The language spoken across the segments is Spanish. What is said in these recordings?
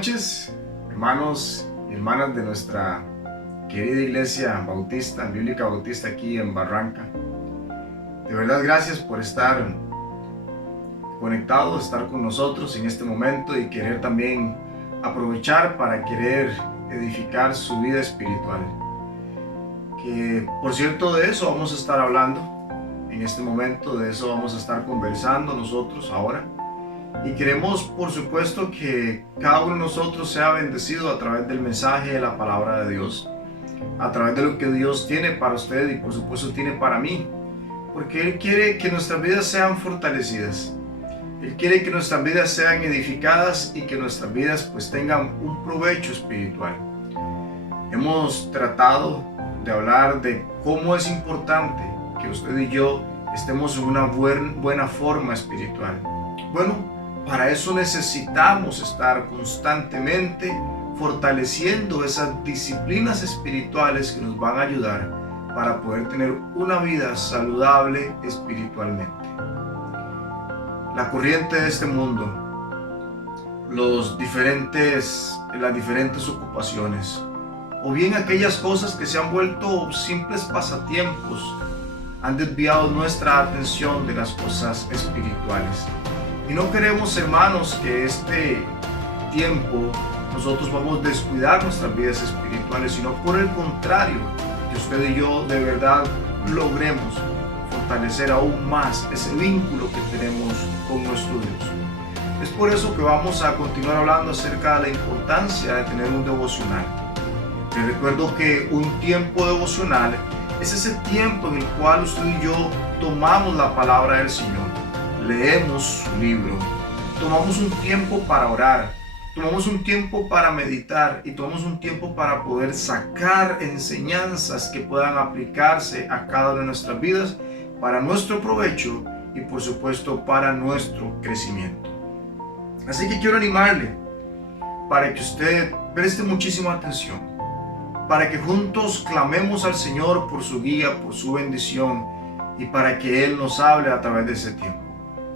noches, hermanos y hermanas de nuestra querida iglesia bautista, bíblica bautista aquí en Barranca. De verdad, gracias por estar conectados, estar con nosotros en este momento y querer también aprovechar para querer edificar su vida espiritual. Que, por cierto, de eso vamos a estar hablando en este momento, de eso vamos a estar conversando nosotros ahora. Y queremos, por supuesto, que cada uno de nosotros sea bendecido a través del mensaje de la palabra de Dios, a través de lo que Dios tiene para usted y por supuesto tiene para mí, porque Él quiere que nuestras vidas sean fortalecidas. Él quiere que nuestras vidas sean edificadas y que nuestras vidas pues tengan un provecho espiritual. Hemos tratado de hablar de cómo es importante que usted y yo estemos en una buena forma espiritual. Bueno, para eso necesitamos estar constantemente fortaleciendo esas disciplinas espirituales que nos van a ayudar para poder tener una vida saludable espiritualmente. La corriente de este mundo, las diferentes ocupaciones, o bien aquellas cosas que se han vuelto simples pasatiempos, han desviado nuestra atención de las cosas espirituales. Y no queremos, hermanos, que este tiempo nosotros vamos a descuidar nuestras vidas espirituales, sino por el contrario, que usted y yo de verdad logremos fortalecer aún más ese vínculo que tenemos con nuestro Dios. Es por eso que vamos a continuar hablando acerca de la importancia de tener un devocional. Les recuerdo que un tiempo devocional es ese tiempo en el cual usted y yo tomamos la palabra del Señor, leemos su libro, tomamos un tiempo para orar, tomamos un tiempo para meditar y tomamos un tiempo para poder sacar enseñanzas que puedan aplicarse a cada una de nuestras vidas para nuestro provecho y por supuesto para nuestro crecimiento. Así que quiero animarle para que usted preste muchísima atención, para que juntos clamemos al Señor por su guía, por su bendición y para que Él nos hable a través de ese tiempo.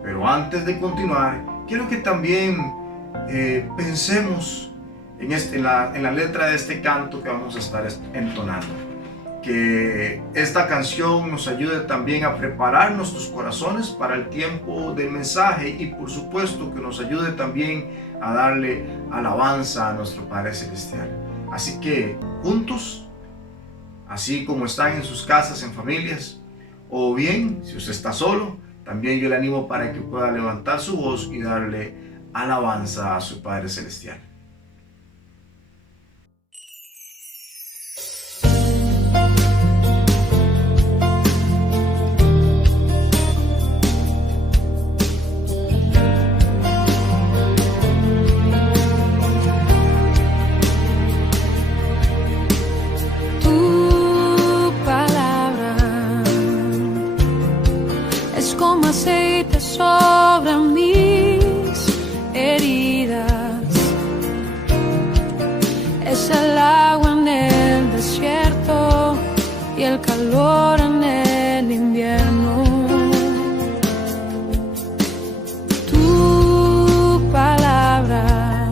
Pero antes de continuar, quiero que también pensemos en la letra de este canto que vamos a estar entonando. Que esta canción nos ayude también a preparar nuestros corazones para el tiempo del mensaje y por supuesto que nos ayude también a darle alabanza a nuestro Padre Celestial. Así que juntos, así como están en sus casas, en familias, o bien si usted está solo, también yo le animo para que pueda levantar su voz y darle alabanza a su Padre Celestial. Como aceite sobre mis heridas, es el agua en el desierto y el calor en el invierno. Tu palabra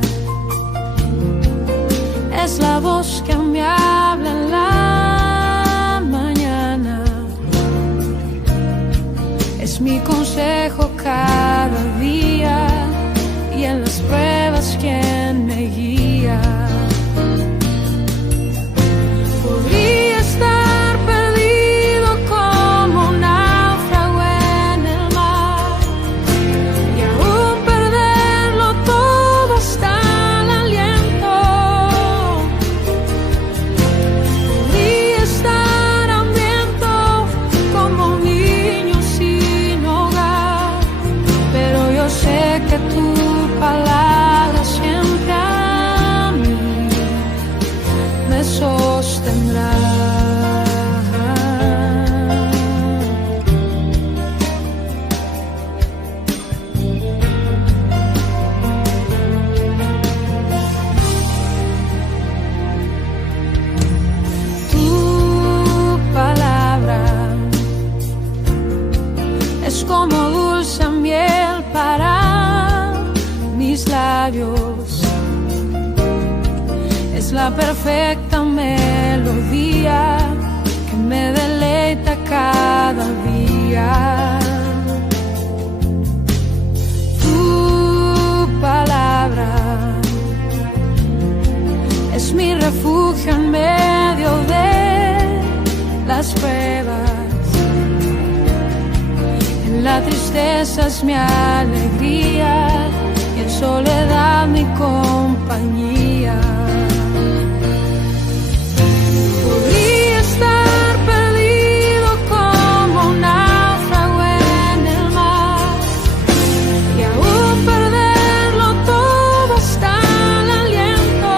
es la voz que me habla en la mañana. Es mi consejo cada día y en las pruebas quien me guía. Podría estar perdido como un náufrago en el mar y aún perderlo todo hasta el aliento. Podría estar hambriento como un niño sin hogar, pero yo sé que tu palabra siempre a mí me sostendrá. Tu palabra es como dulce miel para mis labios, es la perfecta melodía que me deleita cada día. Tu palabra es mi refugio en medio de las pruebas. En la tristeza es mi alegría y en soledad mi compañía. Podría estar perdido como un náufrago en el mar y aún perderlo todo hasta el aliento.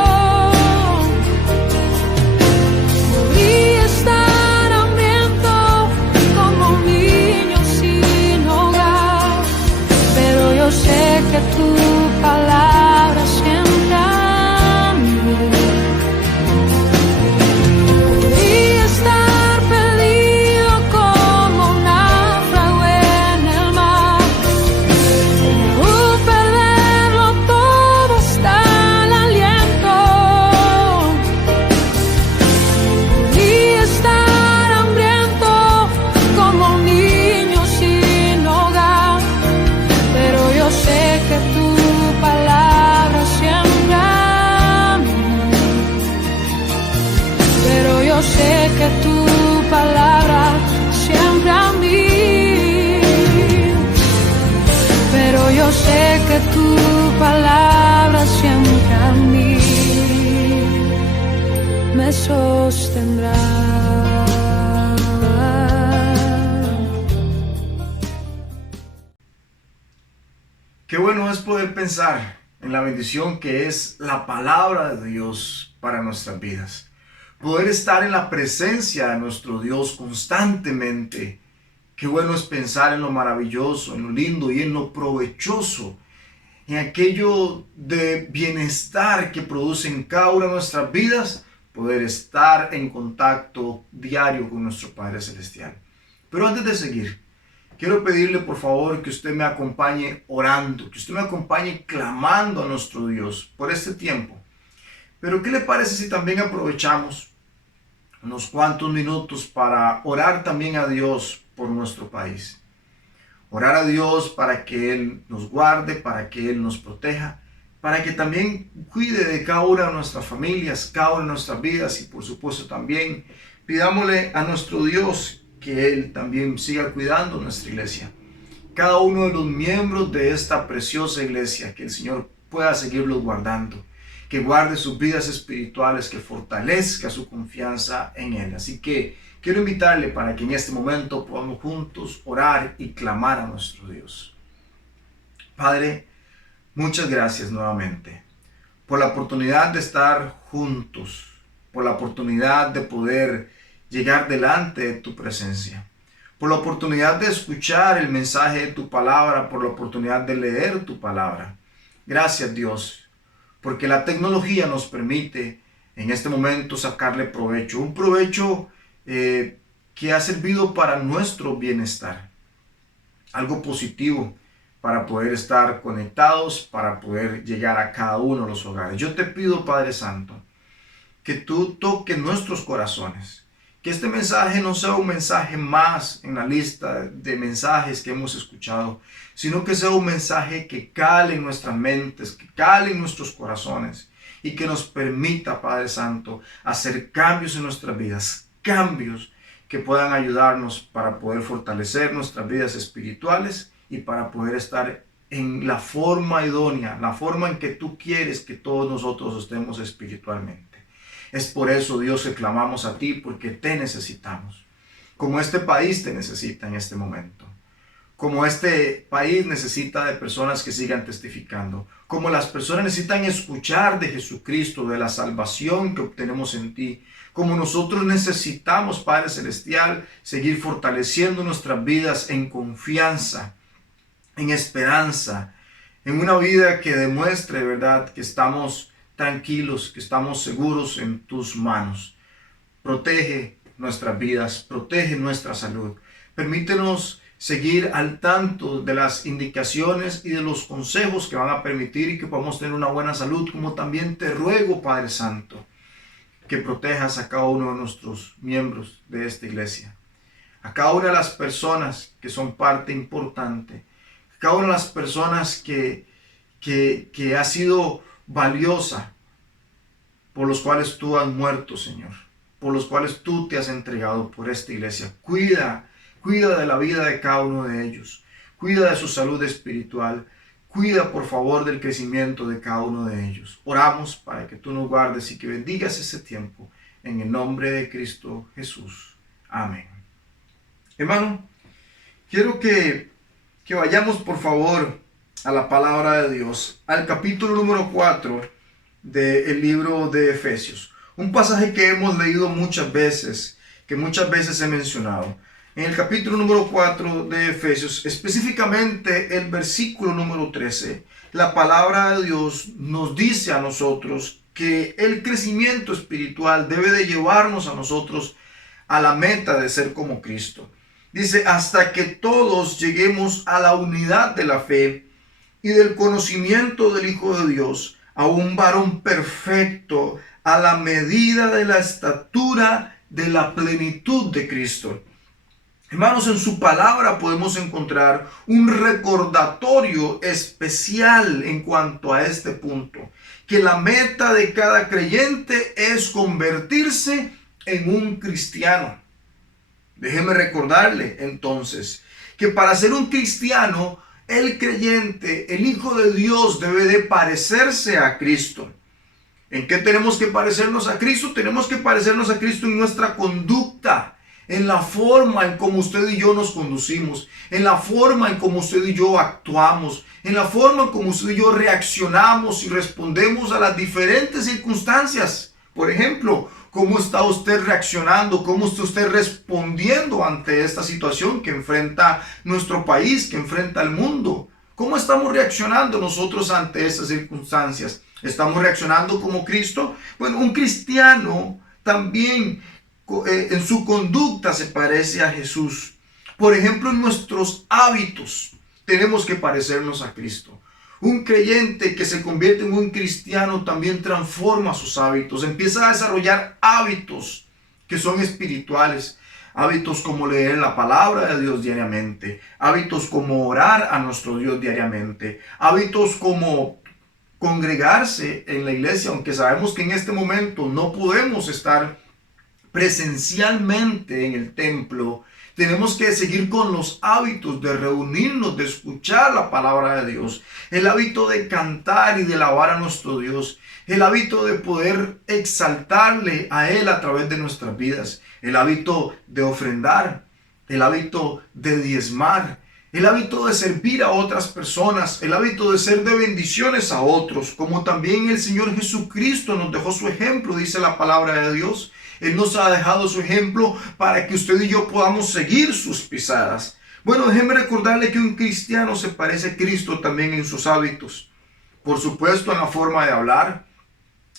Podría estar hambriento como un niño sin hogar, pero yo sé que tu palabra siempre a mí. Podría estar perdido como un náufrago en el mar y aún perderlo todo hasta el aliento. Podría estar hambriento como un niño sin hogar, pero yo sé que tu palabra siempre a mí. Pero yo sé que tu palabra siempre a mí. Pero yo sé que tu palabra siempre a mí me sostendrá. Qué bueno es poder pensar en la bendición que es la palabra de Dios para nuestras vidas. Poder estar en la presencia de nuestro Dios constantemente. Qué bueno es pensar en lo maravilloso, en lo lindo y en lo provechoso, en aquello de bienestar que produce en cada una de nuestras vidas, poder estar en contacto diario con nuestro Padre Celestial. Pero antes de seguir, quiero pedirle por favor que usted me acompañe orando, que usted me acompañe clamando a nuestro Dios por este tiempo. Pero ¿qué le parece si también aprovechamos unos cuantos minutos para orar también a Dios por nuestro país? Orar a Dios para que Él nos guarde, para que Él nos proteja, para que también cuide de cada una de nuestras familias, cada una de nuestras vidas y por supuesto también pidámosle a nuestro Dios que Él también siga cuidando nuestra iglesia. Cada uno de los miembros de esta preciosa iglesia, que el Señor pueda seguirlos guardando, que guarde sus vidas espirituales, que fortalezca su confianza en Él. Así que quiero invitarle para que en este momento podamos juntos orar y clamar a nuestro Dios. Padre, muchas gracias nuevamente por la oportunidad de estar juntos, por la oportunidad de poder llegar delante de tu presencia, por la oportunidad de escuchar el mensaje de tu palabra, por la oportunidad de leer tu palabra. Gracias, Dios, porque la tecnología nos permite en este momento sacarle provecho, un provecho que ha servido para nuestro bienestar, algo positivo para poder estar conectados, para poder llegar a cada uno de los hogares. Yo te pido, Padre Santo, que tú toques nuestros corazones, que este mensaje no sea un mensaje más en la lista de mensajes que hemos escuchado, sino que sea un mensaje que cale en nuestras mentes, que cale en nuestros corazones y que nos permita, Padre Santo, hacer cambios en nuestras vidas, cambios que puedan ayudarnos para poder fortalecer nuestras vidas espirituales y para poder estar en la forma idónea, la forma en que tú quieres que todos nosotros estemos espiritualmente. Es por eso, Dios, que clamamos a ti, porque te necesitamos. Como este país te necesita en este momento. Como este país necesita de personas que sigan testificando. Como las personas necesitan escuchar de Jesucristo, de la salvación que obtenemos en ti. Como nosotros necesitamos, Padre Celestial, seguir fortaleciendo nuestras vidas en confianza, en esperanza, en una vida que demuestre, ¿verdad?, que estamos tranquilos, que estamos seguros en tus manos. Protege nuestras vidas, protege nuestra salud. Permítenos seguir al tanto de las indicaciones y de los consejos que van a permitir y que podamos tener una buena salud, como también te ruego, Padre Santo, que protejas a cada uno de nuestros miembros de esta iglesia, a cada una de las personas que son parte importante, a cada una de las personas que ha sido valiosa, por los cuales tú has muerto, Señor, por los cuales tú te has entregado por esta iglesia. Cuida de la vida de cada uno de ellos, cuida de su salud espiritual, cuida por favor del crecimiento de cada uno de ellos. Oramos para que tú nos guardes y que bendigas ese tiempo, en el nombre de Cristo Jesús. Amén. Hermano, quiero que vayamos por favor a la palabra de Dios, al capítulo número 4 del libro de Efesios. Un pasaje que hemos leído muchas veces, que muchas veces he mencionado. En el capítulo número 4 de Efesios, específicamente el versículo número 13, la palabra de Dios nos dice a nosotros que el crecimiento espiritual debe de llevarnos a nosotros a la meta de ser como Cristo. Dice, hasta que todos lleguemos a la unidad de la fe y del conocimiento del Hijo de Dios, a un varón perfecto, a la medida de la estatura de la plenitud de Cristo. Hermanos, en su palabra podemos encontrar un recordatorio especial en cuanto a este punto, que la meta de cada creyente es convertirse en un cristiano. Déjeme recordarle entonces que para ser un cristiano, el creyente, el Hijo de Dios, debe de parecerse a Cristo. ¿En qué tenemos que parecernos a Cristo? Tenemos que parecernos a Cristo en nuestra conducta, en la forma en cómo usted y yo nos conducimos, en la forma en cómo usted y yo actuamos, en la forma en cómo usted y yo reaccionamos y respondemos a las diferentes circunstancias. Por ejemplo, ¿cómo está usted reaccionando? ¿Cómo está usted respondiendo ante esta situación que enfrenta nuestro país, que enfrenta el mundo? ¿Cómo estamos reaccionando nosotros ante estas circunstancias? ¿Estamos reaccionando como Cristo? Bueno, un cristiano también en su conducta se parece a Jesús. Por ejemplo, en nuestros hábitos tenemos que parecernos a Cristo. Un creyente que se convierte en un cristiano también transforma sus hábitos, empieza a desarrollar hábitos que son espirituales, hábitos como leer la palabra de Dios diariamente, hábitos como orar a nuestro Dios diariamente, hábitos como congregarse en la iglesia, aunque sabemos que en este momento no podemos estar presencialmente en el templo. Tenemos que seguir con los hábitos de reunirnos, de escuchar la palabra de Dios, el hábito de cantar y de alabar a nuestro Dios, el hábito de poder exaltarle a Él a través de nuestras vidas, el hábito de ofrendar, el hábito de diezmar, el hábito de servir a otras personas, el hábito de ser de bendiciones a otros, como también el Señor Jesucristo nos dejó su ejemplo, dice la palabra de Dios. Él nos ha dejado su ejemplo para que usted y yo podamos seguir sus pisadas. Bueno, déjeme recordarle que un cristiano se parece a Cristo también en sus hábitos. Por supuesto, en la forma de hablar,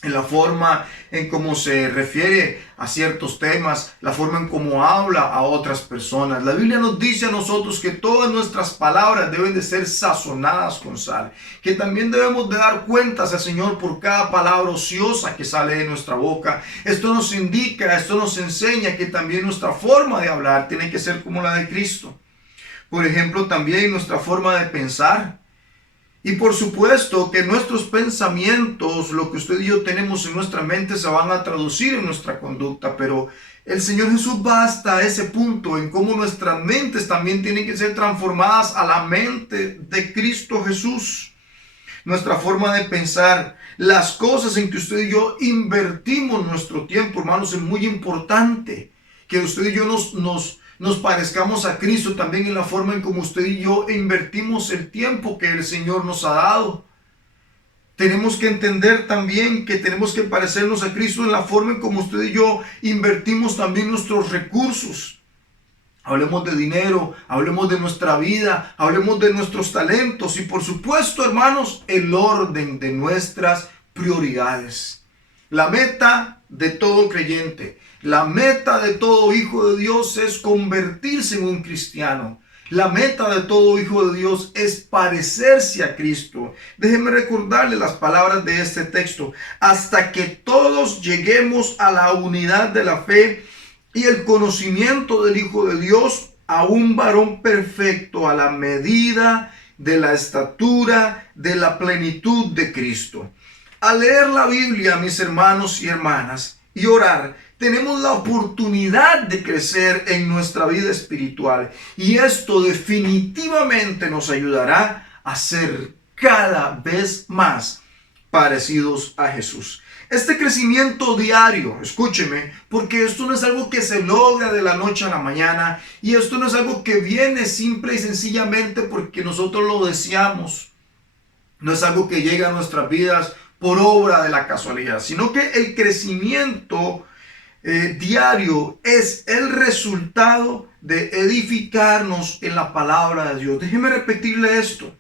en la forma en cómo se refiere a ciertos temas, la forma en cómo habla a otras personas. La Biblia nos dice a nosotros que todas nuestras palabras deben de ser sazonadas con sal, que también debemos de dar cuentas al Señor por cada palabra ociosa que sale de nuestra boca. Esto nos indica, esto nos enseña que también nuestra forma de hablar tiene que ser como la de Cristo. Por ejemplo, también nuestra forma de pensar. Y por supuesto que nuestros pensamientos, lo que usted y yo tenemos en nuestra mente, se van a traducir en nuestra conducta, pero el Señor Jesús va hasta ese punto en cómo nuestras mentes también tienen que ser transformadas a la mente de Cristo Jesús. Nuestra forma de pensar, las cosas en que usted y yo invertimos nuestro tiempo, hermanos, es muy importante que usted y yo nos parezcamos a Cristo también en la forma en como usted y yo invertimos el tiempo que el Señor nos ha dado. Tenemos que entender también que tenemos que parecernos a Cristo en la forma en como usted y yo invertimos también nuestros recursos. Hablemos de dinero, hablemos de nuestra vida, hablemos de nuestros talentos y por supuesto, hermanos, el orden de nuestras prioridades. La meta de todo creyente, la meta de todo hijo de Dios es convertirse en un cristiano. La meta de todo hijo de Dios es parecerse a Cristo. Déjenme recordarle las palabras de este texto. Hasta que todos lleguemos a la unidad de la fe y el conocimiento del Hijo de Dios, a un varón perfecto, a la medida de la estatura de la plenitud de Cristo. Al leer la Biblia, mis hermanos y hermanas, y orar, tenemos la oportunidad de crecer en nuestra vida espiritual, y esto definitivamente nos ayudará a ser cada vez más parecidos a Jesús. Este crecimiento diario, escúcheme, porque esto no es algo que se logra de la noche a la mañana, y esto no es algo que viene simple y sencillamente porque nosotros lo deseamos. No es algo que llega a nuestras vidas por obra de la casualidad, sino que el crecimiento diario es el resultado de edificarnos en la palabra de Dios. Déjeme repetirle esto.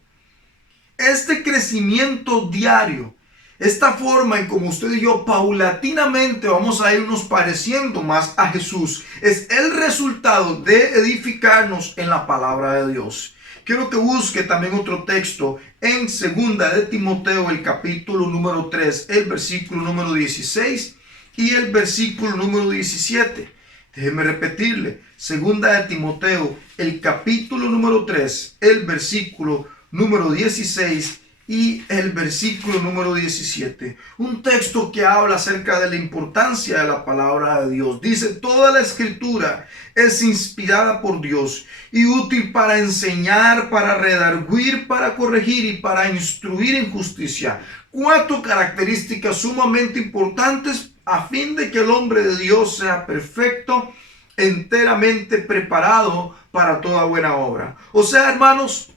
Este crecimiento diario, esta forma en como usted y yo paulatinamente vamos a irnos pareciendo más a Jesús, es el resultado de edificarnos en la palabra de Dios. Quiero que busque también otro texto en 2 de Timoteo, el capítulo número 3, el versículo número 16 y el versículo número 17. Déjeme repetirle, 2 de Timoteo, el capítulo número 3, el versículo número 16 y el versículo número 17. Un texto que habla acerca de la importancia de la palabra de Dios. Dice: toda la escritura es inspirada por Dios y útil para enseñar, para redarguir, para corregir y para instruir en justicia. 4 características sumamente importantes a fin de que el hombre de Dios sea perfecto, enteramente preparado para toda buena obra. O sea, hermanos,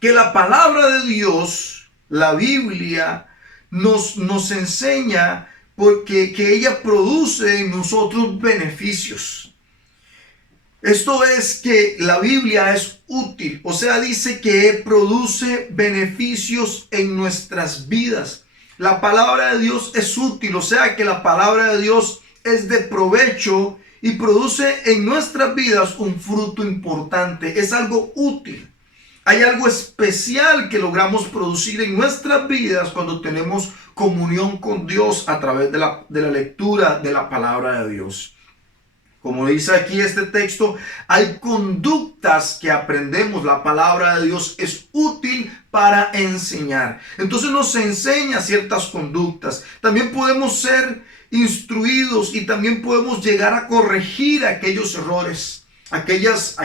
que la palabra de Dios, la Biblia, nos enseña porque que ella produce en nosotros beneficios. Esto es que la Biblia es útil, o sea, dice que produce beneficios en nuestras vidas. La palabra de Dios es útil, o sea que la palabra de Dios es de provecho y produce en nuestras vidas un fruto importante. Es algo útil. Hay algo especial que logramos producir en nuestras vidas cuando tenemos comunión con Dios a través de la lectura de la palabra de Dios. Como dice aquí este texto, hay conductas que aprendemos. La palabra de Dios es útil para enseñar. Entonces nos enseña ciertas conductas. También podemos ser instruidos y también podemos llegar a corregir aquellos errores. Aquellos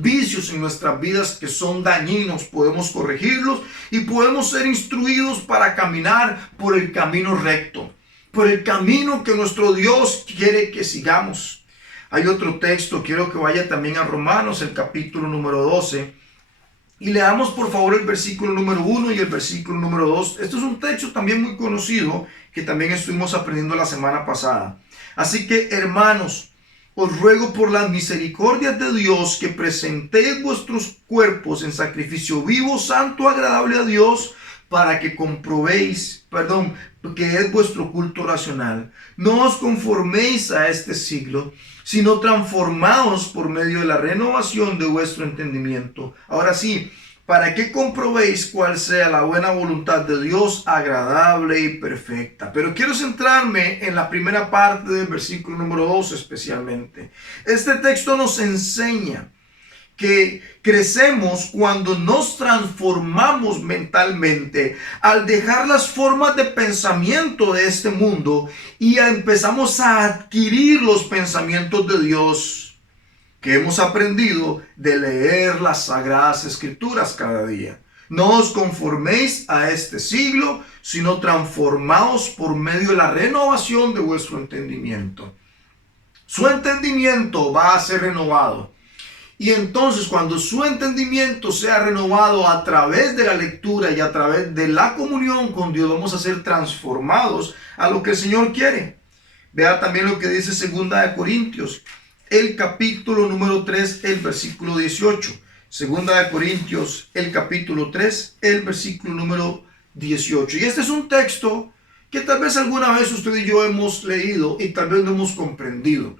vicios en nuestras vidas que son dañinos, podemos corregirlos y podemos ser instruidos para caminar por el camino recto, por el camino que nuestro Dios quiere que sigamos. Hay otro texto, quiero que vaya también a Romanos, el capítulo número 12, y leamos por favor el versículo número 1 y el versículo número 2. Esto es un texto también muy conocido que también estuvimos aprendiendo la semana pasada. Así que, hermanos, os ruego por las misericordias de Dios que presentéis vuestros cuerpos en sacrificio vivo, santo, agradable a Dios, para que comprobéis, que es vuestro culto racional. No os conforméis a este siglo, sino transformaos por medio de la renovación de vuestro entendimiento. Ahora sí, para que comprobéis cuál sea la buena voluntad de Dios, agradable y perfecta. Pero quiero centrarme en la primera parte del versículo número 2 especialmente. Este texto nos enseña que crecemos cuando nos transformamos mentalmente, al dejar las formas de pensamiento de este mundo y empezamos a adquirir los pensamientos de Dios que hemos aprendido de leer las Sagradas Escrituras cada día. No os conforméis a este siglo, sino transformaos por medio de la renovación de vuestro entendimiento. Su entendimiento va a ser renovado. Y entonces cuando su entendimiento sea renovado a través de la lectura y a través de la comunión con Dios, vamos a ser transformados a lo que el Señor quiere. Vea también lo que dice 2 de Corintios, el capítulo número 3, el versículo 18. 2 de Corintios, el capítulo 3, el versículo número 18. Y este es un texto que tal vez alguna vez usted y yo hemos leído y tal vez no hemos comprendido.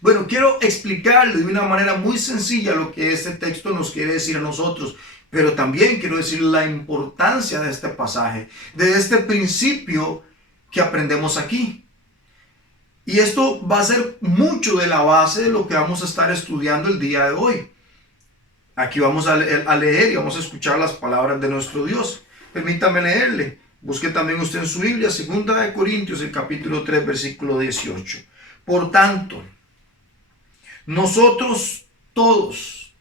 Bueno, quiero explicarle de una manera muy sencilla lo que este texto nos quiere decir a nosotros, pero también quiero decir la importancia de este pasaje, de este principio que aprendemos aquí. Y esto va a ser mucho de la base de lo que vamos a estar estudiando el día de hoy. Aquí vamos a leer y vamos a escuchar las palabras de nuestro Dios. Permítame leerle. Busque también usted en su Biblia, 2 Corintios, el capítulo 3, versículo 18. Por tanto, nosotros todos,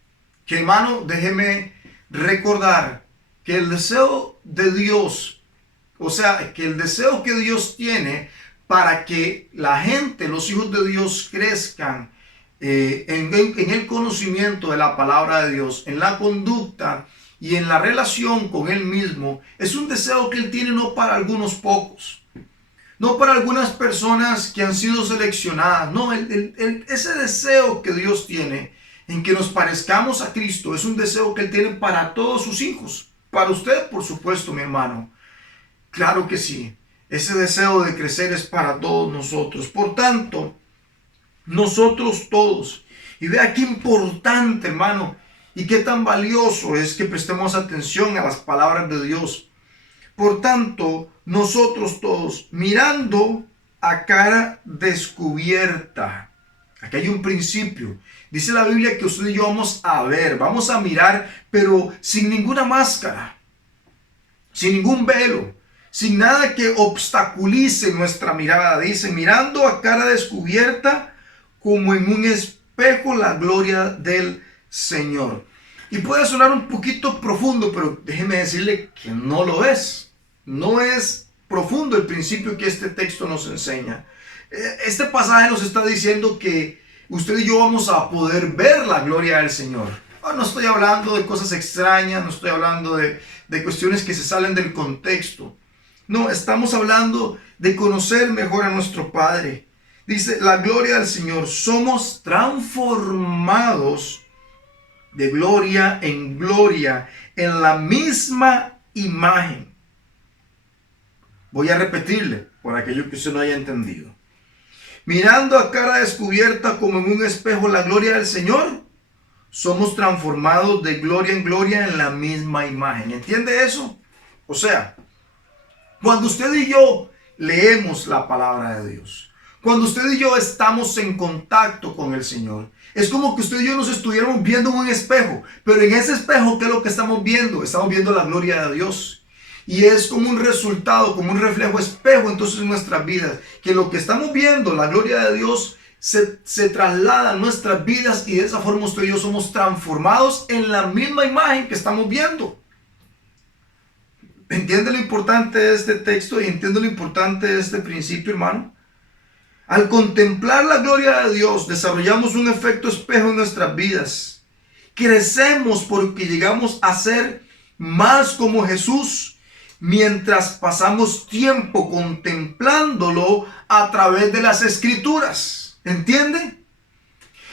que hermano, déjeme recordar que el deseo de Dios, o sea, que el deseo que Dios tiene para que la gente, los hijos de Dios, crezcan en el conocimiento de la palabra de Dios, en la conducta y en la relación con Él mismo, es un deseo que Él tiene no para algunos pocos, no para algunas personas que han sido seleccionadas, no, ese deseo que Dios tiene en que nos parezcamos a Cristo es un deseo que Él tiene para todos sus hijos, para usted, por supuesto, mi hermano, claro que sí. Ese deseo de crecer es para todos nosotros. Por tanto, nosotros todos. Y vea qué importante, hermano, y qué tan valioso es que prestemos atención a las palabras de Dios. Por tanto, nosotros todos, mirando a cara descubierta. Aquí hay un principio. Dice la Biblia que usted y yo vamos a ver, vamos a mirar, pero sin ninguna máscara, sin ningún velo, sin nada que obstaculice nuestra mirada. Dice, mirando a cara descubierta como en un espejo la gloria del Señor. Y puede sonar un poquito profundo, pero déjeme decirle que no lo es. No es profundo el principio que este texto nos enseña. Este pasaje nos está diciendo que usted y yo vamos a poder ver la gloria del Señor. No estoy hablando de cosas extrañas, no estoy hablando de cuestiones que se salen del contexto. No, estamos hablando de conocer mejor a nuestro Padre. Dice, la gloria del Señor. Somos transformados de gloria en la misma imagen. Voy a repetirle, por aquello que usted no haya entendido. Mirando a cara descubierta como en un espejo la gloria del Señor, somos transformados de gloria en la misma imagen. ¿Entiende eso? O sea, cuando usted y yo leemos la palabra de Dios, cuando usted y yo estamos en contacto con el Señor, es como que usted y yo nos estuviéramos viendo en un espejo, pero en ese espejo, ¿qué es lo que estamos viendo? Estamos viendo la gloria de Dios. Y es como un resultado, como un reflejo espejo entonces en nuestras vidas, que lo que estamos viendo, la gloria de Dios, se traslada a nuestras vidas y de esa forma usted y yo somos transformados en la misma imagen que estamos viendo. ¿Entiende lo importante de este texto y entiende lo importante de este principio, hermano? Al contemplar la gloria de Dios, desarrollamos un efecto espejo en nuestras vidas. Crecemos porque llegamos a ser más como Jesús mientras pasamos tiempo contemplándolo a través de las Escrituras. ¿Entiende?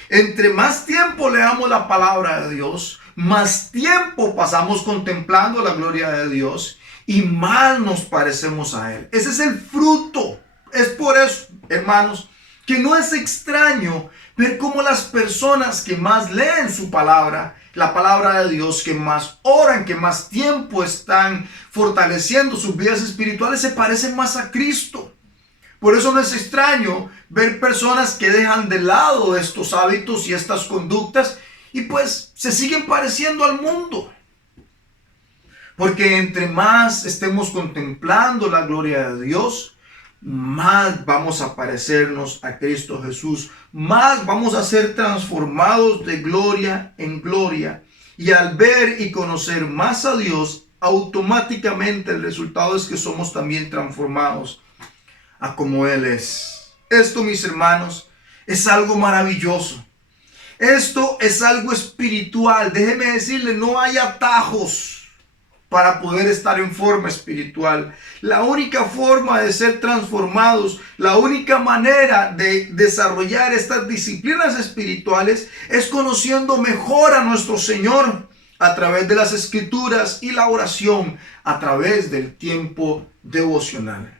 Entre más tiempo leamos la palabra de Dios, más tiempo pasamos contemplando la gloria de Dios y más nos parecemos a Él. Ese es el fruto. Es por eso, hermanos, que no es extraño ver cómo las personas que más leen su palabra, la palabra de Dios, que más oran, que más tiempo están fortaleciendo sus vidas espirituales, se parecen más a Cristo. Por eso no es extraño ver personas que dejan de lado estos hábitos y estas conductas y pues se siguen pareciendo al mundo. Porque entre más estemos contemplando la gloria de Dios, más vamos a parecernos a Cristo Jesús, más vamos a ser transformados de gloria en gloria. Y al ver y conocer más a Dios, automáticamente el resultado es que somos también transformados a como Él es. Esto, mis hermanos, es algo maravilloso. Esto es algo espiritual. Déjeme decirle, no hay atajos para poder estar en forma espiritual. La única forma de ser transformados, la única manera de desarrollar estas disciplinas espirituales es conociendo mejor a nuestro Señor a través de las Escrituras y la oración, a través del tiempo devocional.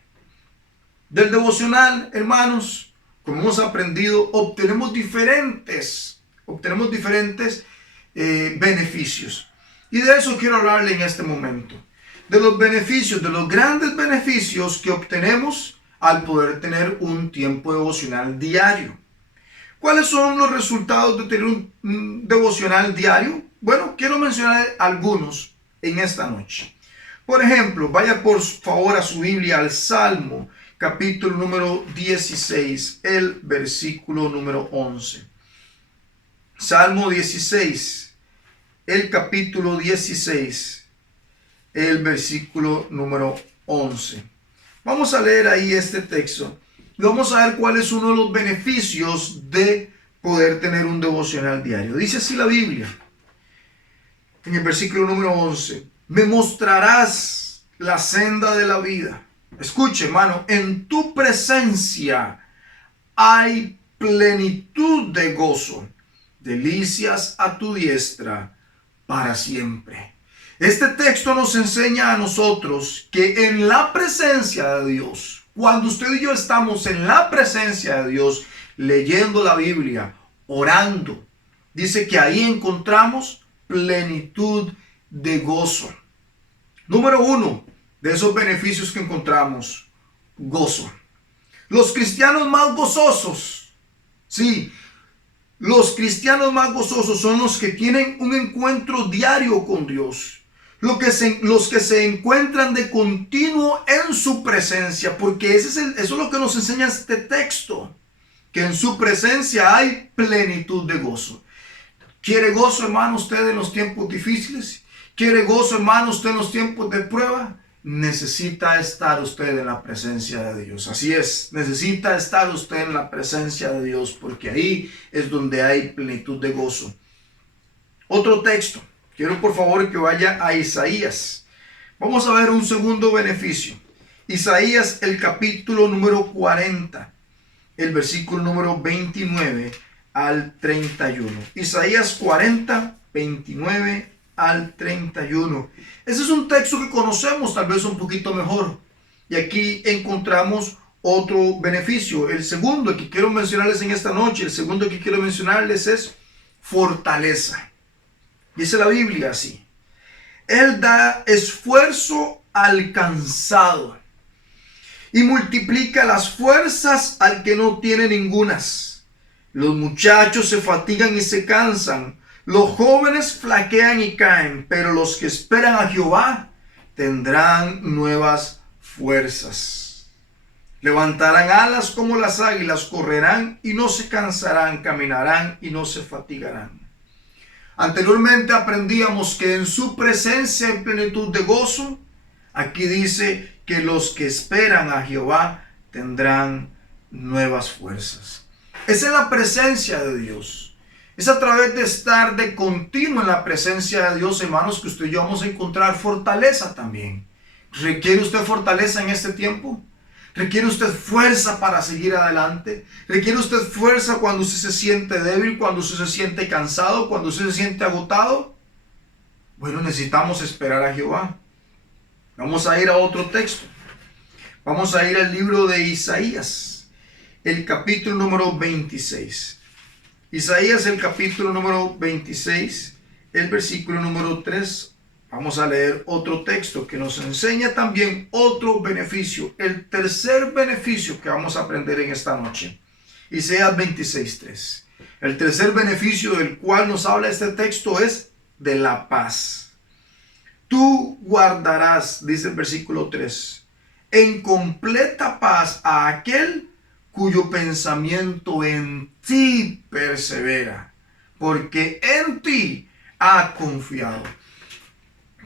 Del devocional, hermanos, como hemos aprendido, obtenemos diferentes beneficios. Y de eso quiero hablarle en este momento. De los beneficios, de los grandes beneficios que obtenemos al poder tener un tiempo devocional diario. ¿Cuáles son los resultados de tener un devocional diario? Bueno, quiero mencionar algunos en esta noche. Por ejemplo, vaya por favor a su Biblia al Salmo, capítulo número 16, el versículo número 11. Salmo 16, el capítulo 16, el versículo número 11. Vamos a leer ahí este texto y vamos a ver cuál es uno de los beneficios de poder tener un devocional diario. Dice así la Biblia, en el versículo número 11, me mostrarás la senda de la vida. Escuche, hermano, en tu presencia hay plenitud de gozo, delicias a tu diestra para siempre. Este texto nos enseña a nosotros que en la presencia de Dios, cuando usted y yo estamos en la presencia de Dios, leyendo la Biblia, orando, dice que ahí encontramos plenitud de gozo. Número uno de esos beneficios que encontramos, gozo. Los cristianos más gozosos, sí, los cristianos más gozosos son los que tienen un encuentro diario con Dios. Los que se encuentran de continuo en su presencia, porque eso es lo que nos enseña este texto, que en su presencia hay plenitud de gozo. ¿Quiere gozo, hermano, usted en los tiempos difíciles? ¿Quiere gozo, hermano, usted en los tiempos de prueba? Necesita estar usted en la presencia de Dios. Así es, necesita estar usted en la presencia de Dios, porque ahí es donde hay plenitud de gozo. Otro texto. Quiero por favor que vaya a Isaías. Vamos a ver un segundo beneficio. Isaías, el capítulo número 40, el versículo número 29 al 31. Isaías 40, 29 al 31. Ese es un texto que conocemos tal vez un poquito mejor. Y aquí encontramos otro beneficio. El segundo que quiero mencionarles en esta noche, el segundo que quiero mencionarles es fortaleza. Dice la Biblia así: Él da esfuerzo al cansado y multiplica las fuerzas al que no tiene ningunas. Los muchachos se fatigan y se cansan, los jóvenes flaquean y caen, pero los que esperan a Jehová tendrán nuevas fuerzas. Levantarán alas como las águilas, correrán y no se cansarán, caminarán y no se fatigarán. Anteriormente aprendíamos que en su presencia hay plenitud de gozo. Aquí dice que los que esperan a Jehová tendrán nuevas fuerzas. Es en la presencia de Dios. Es a través de estar de continuo en la presencia de Dios, hermanos, que usted y yo vamos a encontrar fortaleza también. ¿Requiere usted fortaleza en este tiempo? ¿Requiere usted fuerza para seguir adelante? ¿Requiere usted fuerza cuando usted se siente débil, cuando usted se siente cansado, cuando usted se siente agotado? Bueno, necesitamos esperar a Jehová. Vamos a ir a otro texto. Vamos a ir al libro de Isaías, el capítulo número 26. Isaías, el capítulo número 26, el versículo número 3. Vamos a leer otro texto que nos enseña también otro beneficio. El tercer beneficio que vamos a aprender en esta noche. Isaías 26:3. El tercer beneficio del cual nos habla este texto es de la paz. Tú guardarás, dice el versículo 3, en completa paz a aquel cuyo pensamiento en ti persevera, porque en ti ha confiado.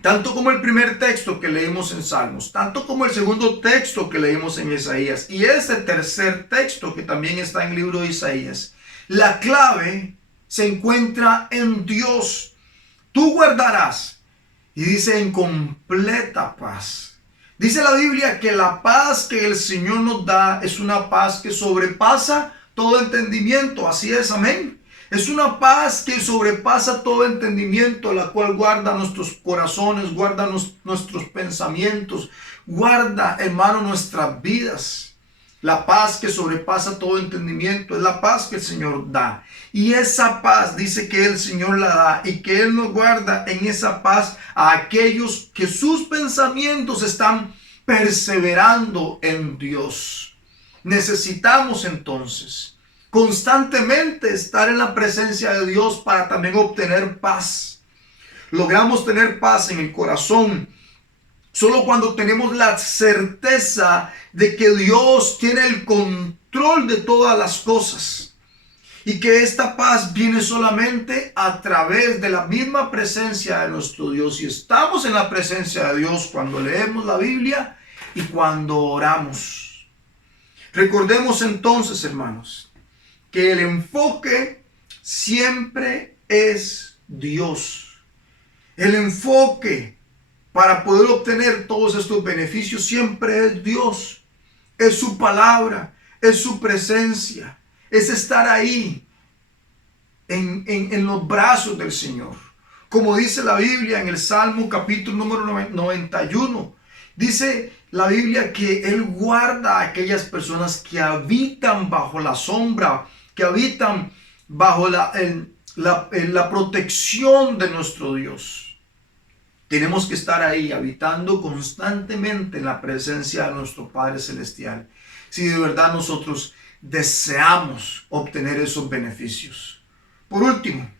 Tanto como el primer texto que leímos en Salmos, tanto como el segundo texto que leímos en Isaías y este tercer texto que también está en el libro de Isaías, la clave se encuentra en Dios. Tú guardarás, y dice en completa paz. Dice la Biblia que la paz que el Señor nos da es una paz que sobrepasa todo entendimiento. Así es, amén. Es una paz que sobrepasa todo entendimiento, la cual guarda nuestros corazones, guarda nuestros pensamientos, guarda, hermano, nuestras vidas. La paz que sobrepasa todo entendimiento es la paz que el Señor da. Y esa paz dice que el Señor la da y que Él nos guarda en esa paz a aquellos que sus pensamientos están perseverando en Dios. Necesitamos entonces constantemente estar en la presencia de Dios para también obtener paz. Logramos tener paz en el corazón solo cuando tenemos la certeza de que Dios tiene el control de todas las cosas y que esta paz viene solamente a través de la misma presencia de nuestro Dios. Y estamos en la presencia de Dios cuando leemos la Biblia y cuando oramos. Recordemos entonces, hermanos, que el enfoque siempre es Dios. El enfoque para poder obtener todos estos beneficios siempre es Dios. Es su palabra, es su presencia, es estar ahí en los brazos del Señor. Como dice la Biblia en el Salmo capítulo número 91, dice la Biblia que Él guarda a aquellas personas que habitan bajo la sombra, que habitan bajo la protección de nuestro Dios. Tenemos que estar ahí habitando constantemente en la presencia de nuestro Padre Celestial, si de verdad nosotros deseamos obtener esos beneficios. Por último,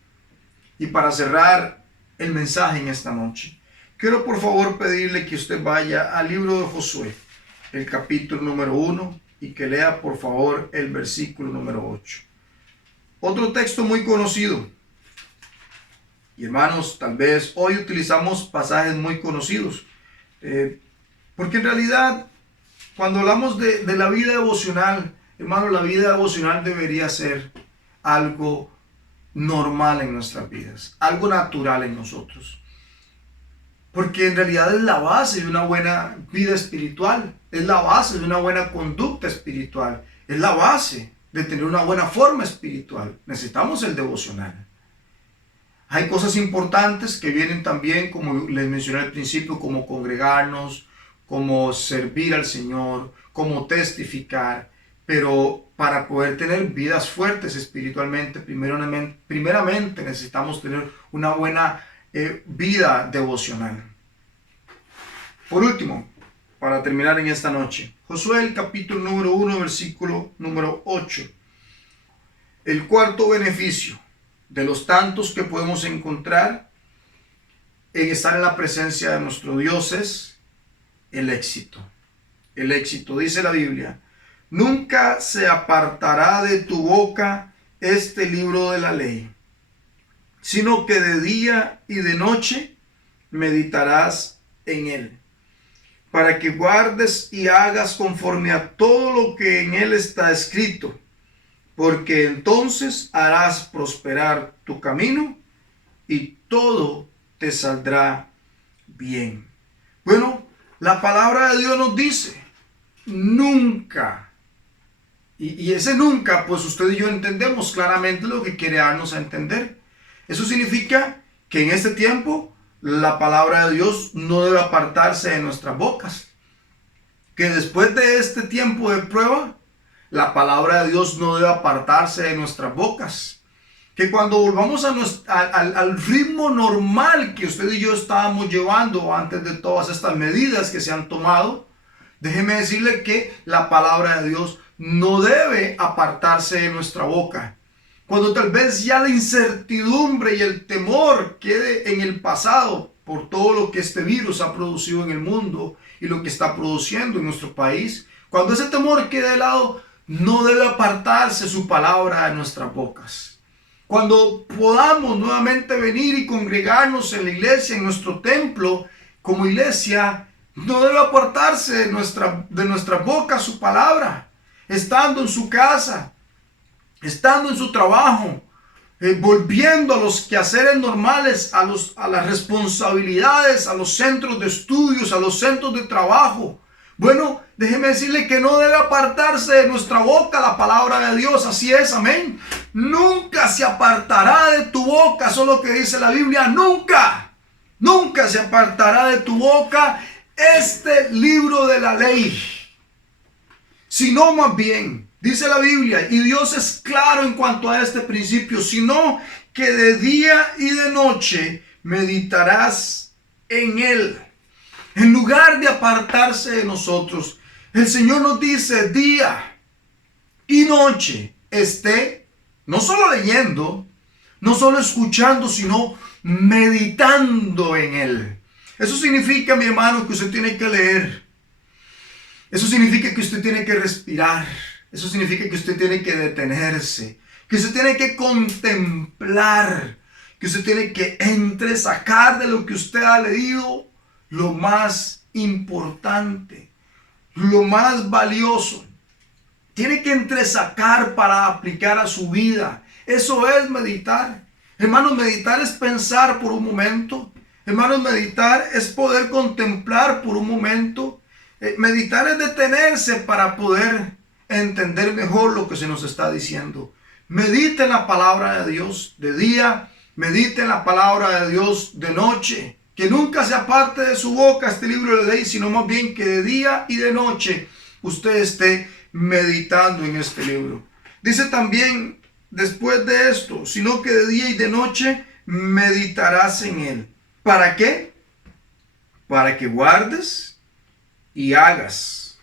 y para cerrar el mensaje en esta noche, quiero por favor pedirle que usted vaya al libro de Josué, el capítulo número 1, y que lea por favor el versículo número 8. Otro texto muy conocido. Y hermanos, tal vez hoy utilizamos pasajes muy conocidos, porque en realidad cuando hablamos de la vida devocional, hermanos, la vida devocional debería ser algo normal en nuestras vidas, algo natural en nosotros, porque en realidad es la base de una buena vida espiritual, es la base de una buena conducta espiritual, es la base de tener una buena forma espiritual. Necesitamos el devocional. Hay cosas importantes que vienen también, como les mencioné al principio, como congregarnos, como servir al Señor, como testificar. Pero para poder tener vidas fuertes espiritualmente, primeramente necesitamos tener una buena vida devocional. Por último, para terminar en esta noche, Josué el capítulo número 1, versículo número 8. El cuarto beneficio de los tantos que podemos encontrar en estar en la presencia de nuestro Dios es el éxito. El éxito, dice la Biblia, nunca se apartará de tu boca este libro de la ley, sino que de día y de noche meditarás en él, para que guardes y hagas conforme a todo lo que en él está escrito, porque entonces harás prosperar tu camino y todo te saldrá bien. Bueno, la palabra de Dios nos dice, nunca. Y ese nunca, pues usted y yo entendemos claramente lo que quiere darnos a entender. Eso significa que en este tiempo la palabra de Dios no debe apartarse de nuestras bocas. Que después de este tiempo de prueba, la palabra de Dios no debe apartarse de nuestras bocas. Que cuando volvamos al ritmo normal que usted y yo estábamos llevando antes de todas estas medidas que se han tomado, déjeme decirle que la palabra de Dios no debe apartarse de nuestra boca. Cuando tal vez ya la incertidumbre y el temor quede en el pasado por todo lo que este virus ha producido en el mundo y lo que está produciendo en nuestro país, cuando ese temor quede de lado, no debe apartarse su palabra de nuestras bocas. Cuando podamos nuevamente venir y congregarnos en la iglesia, en nuestro templo, como iglesia, no debe apartarse de nuestra boca su palabra. Estando en su casa, estando en su trabajo, volviendo a los quehaceres normales, a las responsabilidades, a los centros de estudios, a los centros de trabajo. Bueno, déjeme decirle que no debe apartarse de nuestra boca la palabra de Dios. Así es, amén. Nunca se apartará de tu boca, eso es lo que dice la Biblia, nunca. Nunca se apartará de tu boca este libro de la ley, sino más bien, dice la Biblia, y Dios es claro en cuanto a este principio, sino que de día y de noche meditarás en Él. En lugar de apartarse de nosotros, el Señor nos dice día y noche esté no solo leyendo, no solo escuchando, sino meditando en Él. Eso significa, mi hermano, que usted tiene que leer. Eso significa que usted tiene que respirar. Eso significa que usted tiene que detenerse. Que usted tiene que contemplar. Que usted tiene que sacar de lo que usted ha leído lo más importante, lo más valioso. Tiene que entresacar para aplicar a su vida. Eso es meditar. Hermanos, meditar es pensar por un momento. Hermanos, meditar es poder contemplar por un momento. Meditar es detenerse para poder entender mejor lo que se nos está diciendo. Medite en la palabra de Dios de día, medite en la palabra de Dios de noche. Que nunca se aparte de su boca este libro de ley, sino más bien que de día y de noche usted esté meditando en este libro. Dice también después de esto, sino que de día y de noche meditarás en él. ¿Para qué? Para que guardes y hagas.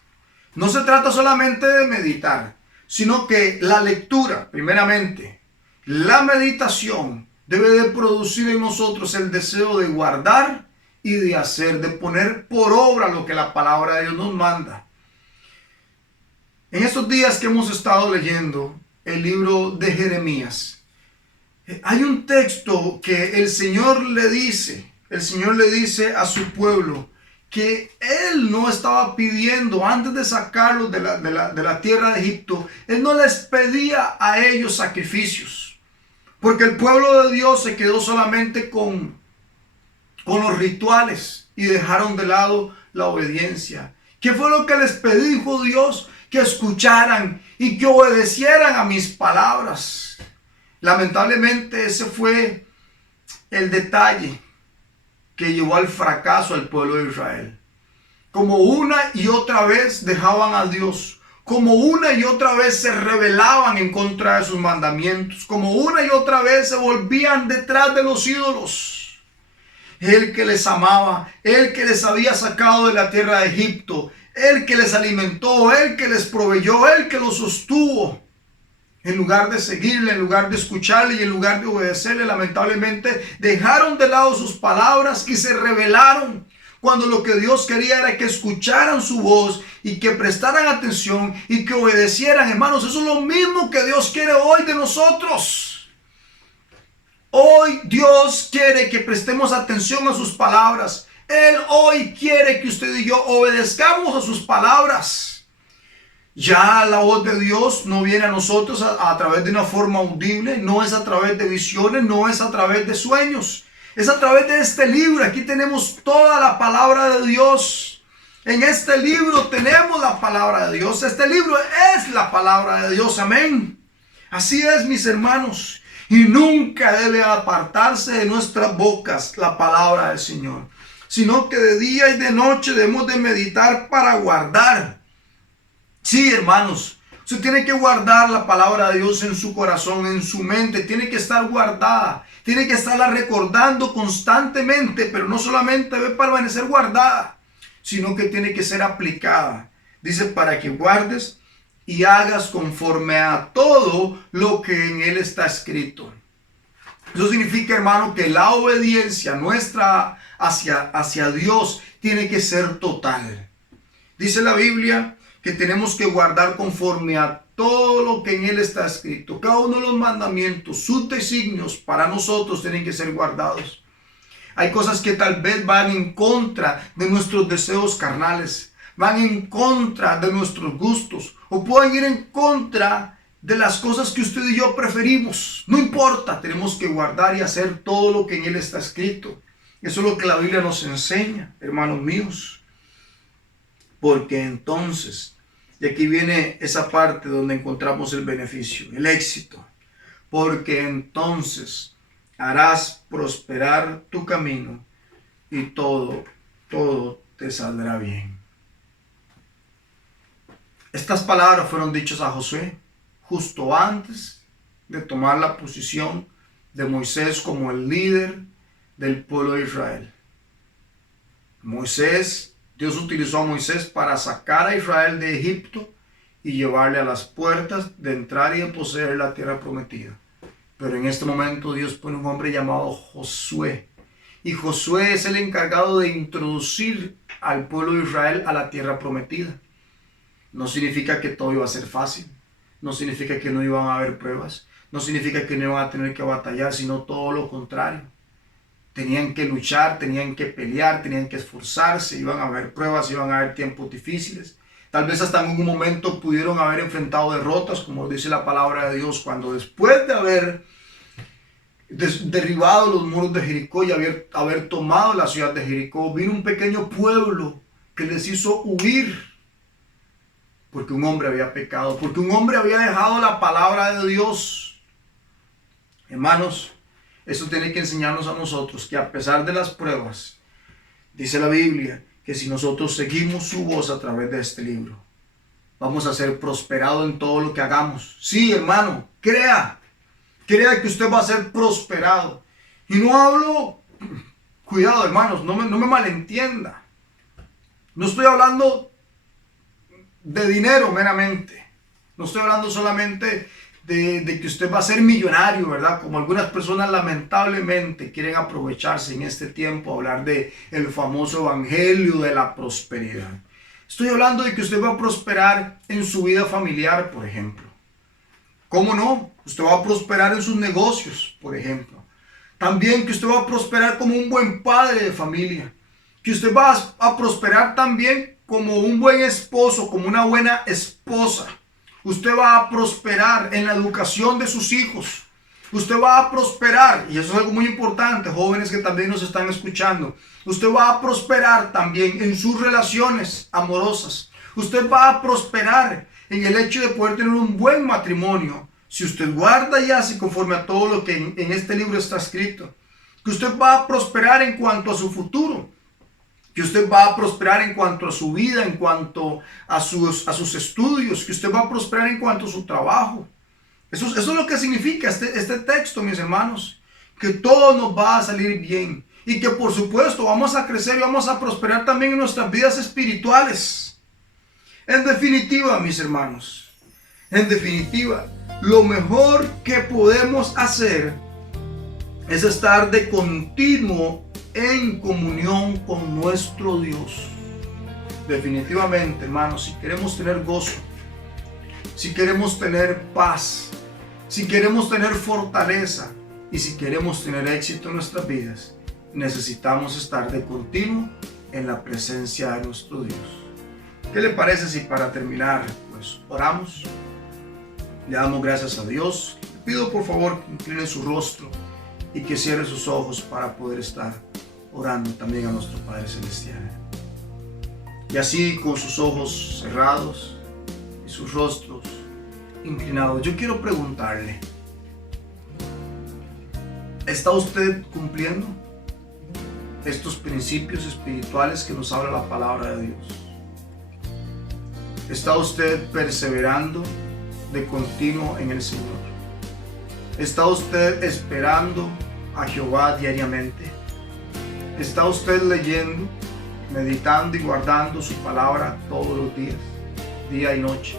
No se trata solamente de meditar, sino que la lectura, primeramente, la meditación debe de producir en nosotros el deseo de guardar y de hacer, de poner por obra lo que la palabra de Dios nos manda. En estos días que hemos estado leyendo el libro de Jeremías, hay un texto que el Señor le dice a su pueblo que Él no estaba pidiendo antes de sacarlos de la tierra de Egipto. Él no les pedía a ellos sacrificios, porque el pueblo de Dios se quedó solamente con los rituales y dejaron de lado la obediencia. ¿Qué fue lo que les pedí, dijo Dios? Que escucharan y que obedecieran a mis palabras. Lamentablemente ese fue el detalle que llevó al fracaso al pueblo de Israel. Como una y otra vez dejaban a Dios, como una y otra vez se rebelaban en contra de sus mandamientos, como una y otra vez se volvían detrás de los ídolos. El que les amaba, el que les había sacado de la tierra de Egipto, el que les alimentó, el que les proveyó, el que los sostuvo. En lugar de seguirle, en lugar de escucharle y en lugar de obedecerle, lamentablemente dejaron de lado sus palabras y se rebelaron. Cuando lo que Dios quería era que escucharan su voz y que prestaran atención y que obedecieran. Hermanos, eso es lo mismo que Dios quiere hoy de nosotros. Hoy Dios quiere que prestemos atención a sus palabras. Él hoy quiere que usted y yo obedezcamos a sus palabras. Ya la voz de Dios no viene a nosotros a través de una forma audible, no es a través de visiones, no es a través de sueños. Es a través de este libro. Aquí tenemos toda la palabra de Dios. En este libro tenemos la palabra de Dios. Este libro es la palabra de Dios. Amén. Así es, mis hermanos. Y nunca debe apartarse de nuestras bocas la palabra del Señor, sino que de día y de noche debemos de meditar para guardar. Sí, hermanos, usted tiene que guardar la palabra de Dios en su corazón, en su mente. Tiene que estar guardada. Tiene que estarla recordando constantemente, pero no solamente debe permanecer guardada, sino que tiene que ser aplicada. Dice, para que guardes y hagas conforme a todo lo que en él está escrito. Eso significa, hermano, que la obediencia nuestra hacia Dios tiene que ser total. Dice la Biblia que tenemos que guardar conforme a todo lo que en él está escrito. Cada uno de los mandamientos, sus designios para nosotros tienen que ser guardados. Hay cosas que tal vez van en contra de nuestros deseos carnales, van en contra de nuestros gustos, o pueden ir en contra de las cosas que usted y yo preferimos. No importa, tenemos que guardar y hacer todo lo que en él está escrito. Eso es lo que la Biblia nos enseña, hermanos míos. Porque entonces, y aquí viene esa parte donde encontramos el beneficio, el éxito. Porque entonces harás prosperar tu camino y todo te saldrá bien. Estas palabras fueron dichas a Josué justo antes de tomar la posición de Moisés como el líder del pueblo de Israel. Dios utilizó a Moisés para sacar a Israel de Egipto y llevarle a las puertas de entrar y de poseer la tierra prometida. Pero en este momento Dios pone un hombre llamado Josué. Y Josué es el encargado de introducir al pueblo de Israel a la tierra prometida. No significa que todo iba a ser fácil. No significa que no iban a haber pruebas. No significa que no iban a tener que batallar, sino todo lo contrario. Tenían que luchar, tenían que pelear, tenían que esforzarse. Iban a haber pruebas, iban a haber tiempos difíciles. Tal vez hasta en algún momento pudieron haber enfrentado derrotas, como dice la palabra de Dios, cuando después de haber derribado los muros de Jericó y haber tomado la ciudad de Jericó, vino un pequeño pueblo que les hizo huir, porque un hombre había pecado, porque un hombre había dejado la palabra de Dios. Hermanos, eso tiene que enseñarnos a nosotros que a pesar de las pruebas, dice la Biblia, que si nosotros seguimos su voz a través de este libro, vamos a ser prosperados en todo lo que hagamos. Sí, hermano, crea que usted va a ser prosperado. Y no hablo, cuidado hermanos, no me malentienda. No estoy hablando de dinero meramente. No estoy hablando solamente de que usted va a ser millonario, ¿verdad? Como algunas personas lamentablemente quieren aprovecharse en este tiempo, hablar de el famoso evangelio de la prosperidad. Estoy hablando de que usted va a prosperar en su vida familiar, por ejemplo. ¿Cómo no? Usted va a prosperar en sus negocios, por ejemplo. También que usted va a prosperar como un buen padre de familia. Que usted va a prosperar también como un buen esposo, como una buena esposa. Usted va a prosperar en la educación de sus hijos. Usted va a prosperar, y eso es algo muy importante, jóvenes que también nos están escuchando. Usted va a prosperar también en sus relaciones amorosas. Usted va a prosperar en el hecho de poder tener un buen matrimonio. Si usted guarda y hace conforme a todo lo que en este libro está escrito. Que usted va a prosperar en cuanto a su futuro. Que usted va a prosperar en cuanto a su vida, en cuanto a sus estudios, que usted va a prosperar en cuanto a su trabajo. Eso es lo que significa este texto, mis hermanos, que todo nos va a salir bien y que por supuesto vamos a crecer y vamos a prosperar también en nuestras vidas espirituales. En definitiva, mis hermanos, en definitiva, lo mejor que podemos hacer es estar de continuo en comunión con nuestro Dios. Definitivamente, hermanos, si queremos tener gozo, si queremos tener paz, si queremos tener fortaleza y si queremos tener éxito en nuestras vidas, necesitamos estar de continuo en la presencia de nuestro Dios. ¿Qué le parece si para terminar, pues oramos? Le damos gracias a Dios. Le pido por favor que incline su rostro y que cierre sus ojos para poder estar orando también a nuestro Padre Celestial. Y así con sus ojos cerrados y sus rostros inclinados, yo quiero preguntarle, ¿está usted cumpliendo estos principios espirituales que nos habla la palabra de Dios? ¿Está usted perseverando de continuo en el Señor? ¿Está usted esperando a Jehová diariamente? ¿Está usted leyendo, meditando y guardando su palabra todos los días, día y noche?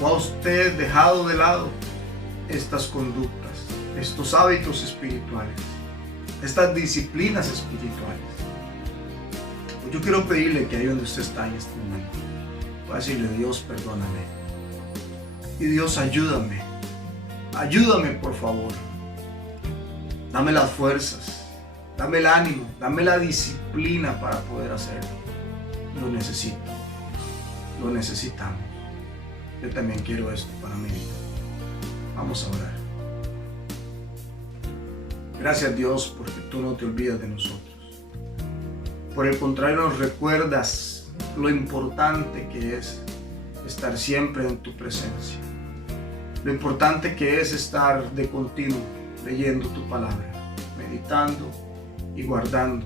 ¿O ha usted dejado de lado estas conductas, estos hábitos espirituales, estas disciplinas espirituales? Pues yo quiero pedirle que ahí donde usted está en este momento, pueda decirle: Dios, perdóname. Y Dios, ayúdame. Ayúdame, por favor. Dame las fuerzas. Dame el ánimo, dame la disciplina para poder hacerlo. Lo necesito. Lo necesitamos. Yo también quiero esto para mi vida. Vamos a orar. Gracias, Dios, porque tú no te olvidas de nosotros. Por el contrario, nos recuerdas lo importante que es estar siempre en tu presencia. Lo importante que es estar de continuo leyendo tu palabra, meditando y guardando,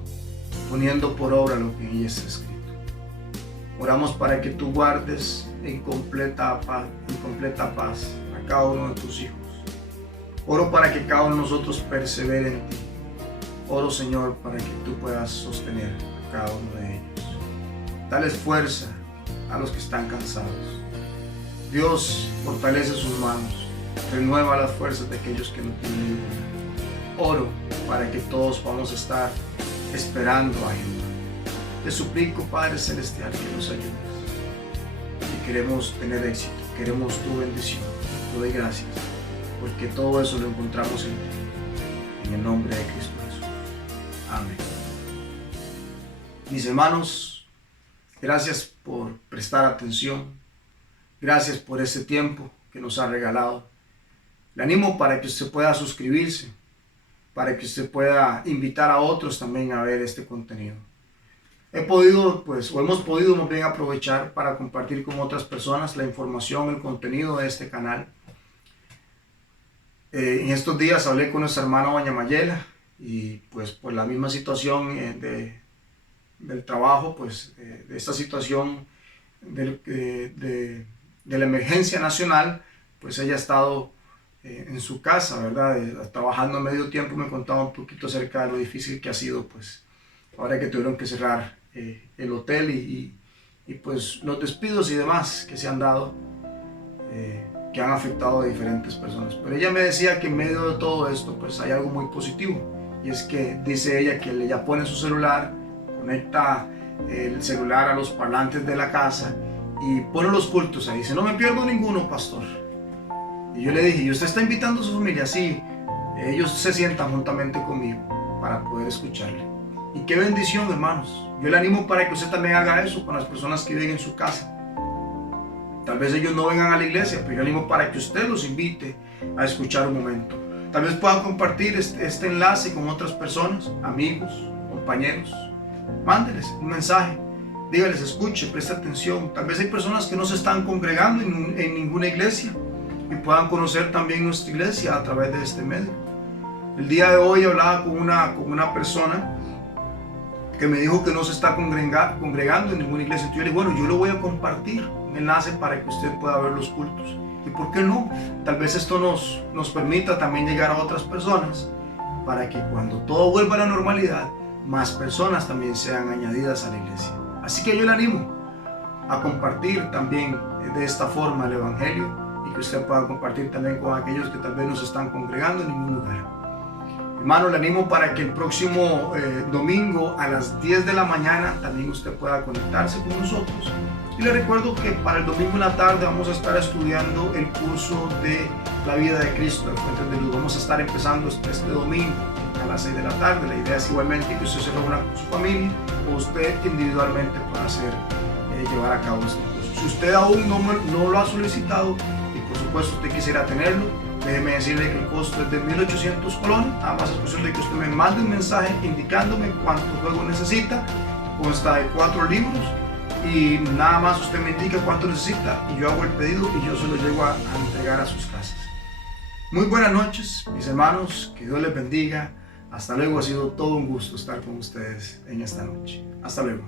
poniendo por obra lo que en ella está escrito. Oramos para que tú guardes en completa paz a cada uno de tus hijos. Oro para que cada uno de nosotros persevere en ti. Oro, Señor, para que tú puedas sostener a cada uno de ellos. Dales fuerza a los que están cansados. Dios, fortalece sus manos, renueva las fuerzas de aquellos que no tienen ninguna. Oro para que todos vamos a estar esperando a Jehová. Te suplico, Padre Celestial, que nos ayudes. Y queremos tener éxito, queremos tu bendición. Te doy gracias, porque todo eso lo encontramos en ti. En el nombre de Cristo Jesús. Amén. Mis hermanos, gracias por prestar atención. Gracias por este tiempo que nos ha regalado. Le animo para que usted pueda suscribirse, para que usted pueda invitar a otros también a ver este contenido. Hemos podido más bien aprovechar para compartir con otras personas la información, el contenido de este canal. En estos días hablé con nuestra hermana doña Mayela y pues por la misma situación del trabajo, pues de esta situación de la emergencia nacional, pues ella ha estado en su casa, ¿verdad? Trabajando a medio tiempo. Me contaba un poquito acerca de lo difícil que ha sido, pues ahora que tuvieron que cerrar el hotel y pues los despidos y demás que se han dado, que han afectado a diferentes personas. Pero ella me decía que en medio de todo esto pues hay algo muy positivo, y es que dice ella que ella pone su celular, conecta el celular a los parlantes de la casa y pone los cultos ahí. Dice, no me pierdo ninguno, pastor. Y yo le dije, ¿y usted está invitando a su familia? Sí, ellos se sientan juntamente conmigo para poder escucharle. Y qué bendición, hermanos. Yo le animo para que usted también haga eso con las personas que viven en su casa. Tal vez ellos no vengan a la iglesia, pero yo le animo para que usted los invite a escuchar un momento. Tal vez puedan compartir este enlace con otras personas, amigos, compañeros. Mándeles un mensaje. Dígales, escuche, preste atención. Tal vez hay personas que no se están congregando en ninguna iglesia y puedan conocer también nuestra iglesia a través de este medio. El día de hoy hablaba con una persona que me dijo que no se está congregando en ninguna iglesia. Entonces yo le dije, bueno, yo le voy a compartir un enlace para que usted pueda ver los cultos. ¿Y por qué no? Tal vez esto nos permita también llegar a otras personas, para que cuando todo vuelva a la normalidad, más personas también sean añadidas a la iglesia. Así que yo le animo a compartir también de esta forma el Evangelio, y que usted pueda compartir también con aquellos que tal vez no se están congregando en ningún lugar. Hermano, le animo para que el próximo domingo a las 10 de la mañana también usted pueda conectarse con nosotros. Y le recuerdo que para el domingo en la tarde vamos a estar estudiando el curso de la vida de Cristo, el Fuentes de Luz. Vamos a estar empezando este domingo a las 6 de la tarde. La idea es igualmente que usted se reúna con su familia o usted individualmente pueda llevar a cabo este curso. Si usted aún no lo ha solicitado y por supuesto usted quisiera tenerlo, déjeme decirle que el costo es de 1.800 colones. Nada más es cuestión de que usted me mande un mensaje indicándome cuántos juegos necesita. Consta de 4 libros y nada más usted me indica cuánto necesita y yo hago el pedido y yo se lo llevo a entregar a sus casas. Muy buenas noches, mis hermanos, que Dios les bendiga. Hasta luego, ha sido todo un gusto estar con ustedes en esta noche. Hasta luego.